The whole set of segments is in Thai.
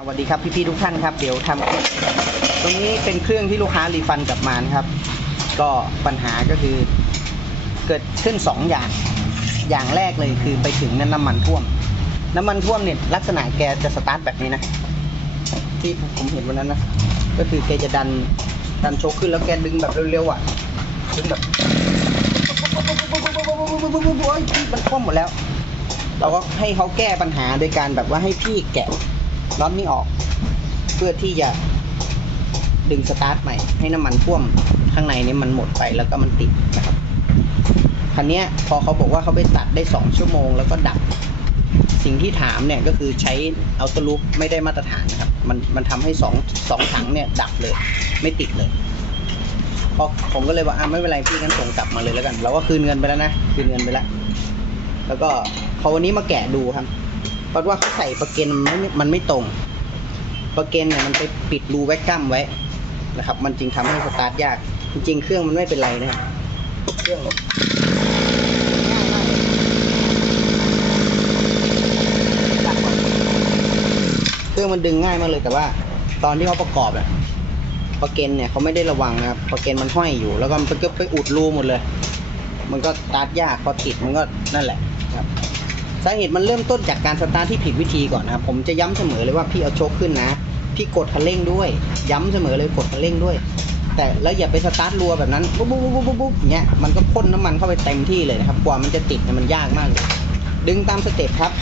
สวัสดีครับพี่ๆทุกท่านครับเดี๋ยวทำคลิปตรงนี้เป็นเครื่องที่ลูกค้ารีฟันกลับมานะครับ ก็ปัญหาก็คือเกิดขึ้นสองอย่าง อย่างแรกเลยคือไปถึงนั้นน้ำมันท่วม น้ำมันท่วมเนี่ยลักษณะแกจะสตาร์ทแบบนี้นะ ที่ผมเห็นวันนั้นนะก็คือแกจะดันดันโชกขึ้นแล้วแกดึงแบบเร็วๆอะดึงแบบโอ๊ยมันท่วมหมดแล้ว เราก็ให้เขาแก้ปัญหาโดยการแบบว่าให้พี่แกะ น็อตนี้ออก เพื่อที่จะดึงสตาร์ทใหม่ ให้น้ำมันท่วมข้างในนี้มันหมดไปแล้วก็มันติดนะครับคันเนี้ยพอเขาบอกว่าเขาไปตัดได้สองชั่วโมง แล้วก็ดับ สิ่งที่ถามเนี่ยก็คือใช้เอาตลูปไม่ได้มาตรฐานนะครับ มันมันทำให้สองสองถังเนี่ยดับเลย ไม่ติดเลยพอผมก็เลยว่าอะไม่เป็นไรพี่งั้นส่งกลับมาเลยแล้วกัน เราก็คืนเงินไปแล้วนะ คืนเงินไปแล้ว แล้วก็พอวันนี้มาแกะดูครับ เพราะว่าเขาใส่ประเกนมันไม่มันไม่ตรง ประเกนเนี่ยมันไปปิดรูแวคกัมไว้นะครับ มันจึงทำให้สตาร์ทยาก จริงๆ เครื่องมันไม่เป็นไรนะครับเครื่องเครื่องมันดึงง่ายมากเลยแต่ว่า ตอนที่เขาประกอบอะประเกนเนี่ยเขาไม่ได้ระวังนะครับประเกนมันห้อยอยู่ แล้วก็มันก็ไปอุดรูหมดเลย มันก็สตาร์ทยากพอติดมันก็นั่นแหละครับ สาเหตุมันเริ่มต้นจากการสตาร์ทที่ผิดวิธีก่อนนะครับ ผมจะย้ำเสมอเลยว่าพี่เอาโชคขึ้นนะ พี่กดคันเร่งด้วย ย้ำเสมอเลยกดคันเร่งด้วย แต่แล้วอย่าไปสตาร์ทรัวแบบนั้นปุ๊บปุ๊บปุ๊บปุ๊บปุ๊บอย่างเงี้ยมันก็พ่นน้ำมันเข้าไปเต็มที่เลยนะครับกว่ามันจะติดเนี่ยมันยากมากเลยดึงตามสเต็ปครับ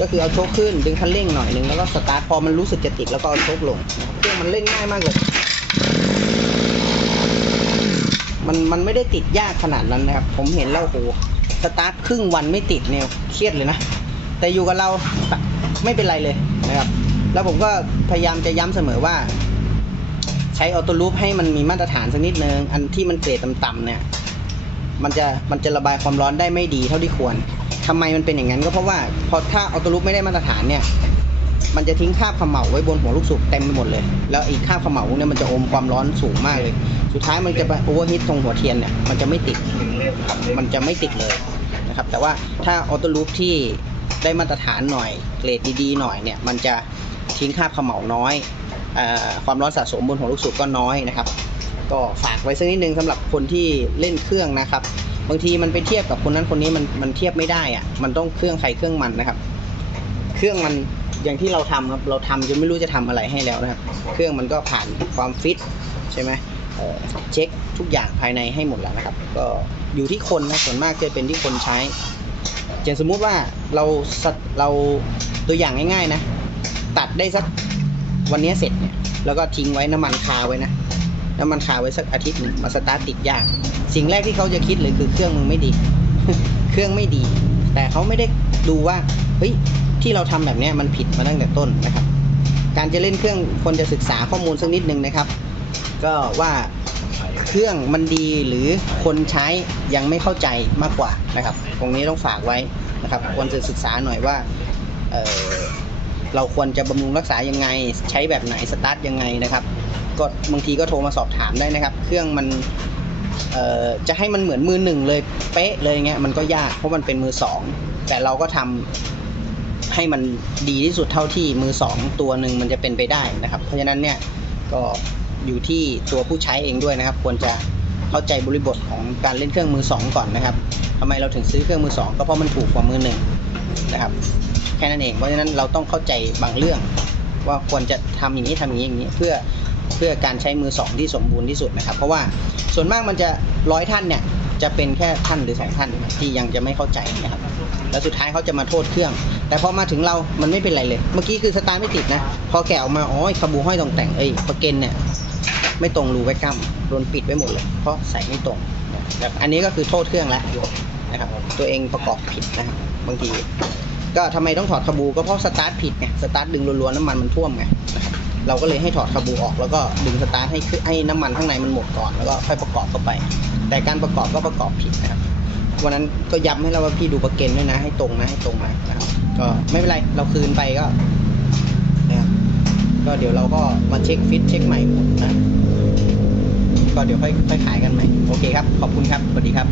ก็คือเอาโชคขึ้นดึงคันเร่งหน่อยหนึ่งแล้วก็สตาร์ทพอมันรู้สึกจะติดแล้วก็เอาโชคลงเครื่องมันเล่นง่ายมากเลยมันมันไม่ได้ติดยากขนาดนั้นนะครับ ผมเห็นแล้วโอ้โห สตาร์ทครึ่งวันไม่ติดเนี่ยเครียดเลยนะ แต่อยู่กับเราไม่เป็นไรเลยนะครับ แล้วผมก็พยายามจะย้ำเสมอว่า ใช้ออโต้ลูปให้มันมีมาตรฐานสักนิดนึง อันที่มันเกรดต่ำๆเนี่ย มันจะมันจะระบายความร้อนได้ไม่ดีเท่าที่ควรทำไมมันเป็นอย่างนั้นก็เพราะว่าพอถ้าออโต้ลูปไม่ได้มาตรฐานเนี่ย มันจะทิ้งคราบเขม่าไว้บนหัวลูกสูบเต็มไปหมดเลย แล้วอีกคราบเขม่าพวเนี้ยมันจะอมความร้อนสูงมากเลย สุดท้ายมันจะไปโอเวอร์ฮิตตรงหัวเทียนเนี่ยมันจะไม่ติดมันจะไม่ติดเลยนะครับ แต่ว่าถ้าออโต้ลูปที่ได้มาตรฐานหน่อยเกรดดีๆหน่อยเนี่ยมันจะทิ้งคราบเขม่าน้อยอความร้อนสะสมบนหัวลูกสูบก็น้อยนะครับ ก็ฝากไว้สักนิดนึงสำหรับคนที่เล่นเครื่องนะครับ บางทีมันไปเทียบกับคนนั้นคนนี้มันมันเทียบไม่ได้อะมันต้องเครื่องใครเครื่องมันนะครับ เครื่องมัน อย่างที่เราทำครับเราทำจนไม่รู้จะทำอะไรให้แล้วนะครับ เครื่องมันก็ผ่านความฟิตใช่ไหมเช็คทุกอย่างภายในให้หมดแล้วนะครับ ก็อยู่ที่คนนะส่วนมากจะเป็นที่คนใช้อย่างสมมุติว่าเราสตเราตัวอย่างง่ายๆนะ ตัดได้สักวันนี้เสร็จเนี่ยแล้วก็ทิ้งไว้น้ำมันคาไว้นะน้ำมันคาไว้สักอาทิตย์หนึ่งมาสตาร์ทติดยาก สิ่งแรกที่เขาจะคิดเลยคือเครื่องมึงไม่ดี เครื่องไม่ดี แต่เขาไม่ได้ดูว่าเฮ้ย ที่เราทำแบบนี้มันผิดมาตั้งแต่ต้นนะครับ การจะเล่นเครื่องคนจะศึกษาข้อมูลสักนิดนึงนะครับ ก็ว่าเครื่องมันดีหรือคนใช้ยังไม่เข้าใจมากกว่านะครับ ตรงนี้ต้องฝากไว้นะครับควรจะศึกษาหน่อยว่าเเราควรจะบำรุงรักษายังไง ใช้แบบไหนสตาร์ทยังไงนะครับ ก็บางทีก็โทรมาสอบถามได้นะครับ เครื่องมันจะให้มันเหมือนมือหนึ่งเลยเป๊ะเลยเงี้ยมันก็ยากเพราะมันเป็นมือสองแต่เราก็ทำ ให้มันดีที่สุดเท่าที่มือสองตัวหนึ่งมันจะเป็นไปได้นะครับ เพราะฉะนั้นเนี่ยก็อยู่ที่ตัวผู้ใช้เองด้วยนะครับ ควรจะเข้าใจบริบทของการเล่นเครื่องมือสองก่อนนะครับทำไมเราถึงซื้อเครื่องมือสองก็เพราะมันถูกกว่ามือหนึ่งนะครับ แค่นั้นเองเพราะฉะนั้นเราต้องเข้าใจบางเรื่อง ว่าควรจะทำอย่างนี้ทำอย่างนี้อย่างนี้เพื่อเพื่อการใช้มือสองที่สมบูรณ์ที่สุดนะครับ เพราะว่าส่วนมากมันจะร้อยท่านเนี่ย จะเป็นแค่ท่านหรือสองท่านที่ยังจะไม่เข้าใจนะครับ แล้วสุดท้ายเขาจะมาโทษเครื่อง แต่พอมาถึงเรา มันไม่เป็นไรเลย เมื่อกี้คือสตาร์ทไม่ติดนะ พอแกะออกมา อ๋อคาบูห้อยตรงแต่ง เอ้ยประเกนเนี่ย ไม่ตรงรูไว้กั้มโดนปิดไว้หมดเลย เพราะใส่ไม่ตรงนะครับอันนี้ก็คือโทษเครื่องแล้วนะครับ ตัวเองประกอบผิดนะครับ บางที ก็ทำไมต้องถอดคาบูก็เพราะสตาร์ทผิดไง สตาร์ทดึงรัวๆน้ำมันมันท่วมไงนะครับ เราก็เลยให้ถอดคาบูออกแล้วก็ดึงสตาร์ทให้ขึ้นให้น้ำมันข้างในมันหมดก่อนแล้วก็ค่อยประกอบเข้าไป แต่การประกอบก็ประกอบผิดนะครับวันนั้นก็ย้ำให้เราว่าพี่ดูประเกนด้วยนะให้ตรงนะให้ตรงนะนะครับก็ไม่เป็นไรเราคืนไปก็นะครับก็เดี๋ยวเราก็มาเช็คฟิตเช็คใหม่หมดนะก็เดี๋ยวค่อยค่อยขายกันใหม่โอเคครับ ขอบคุณครับสวัสดีครับ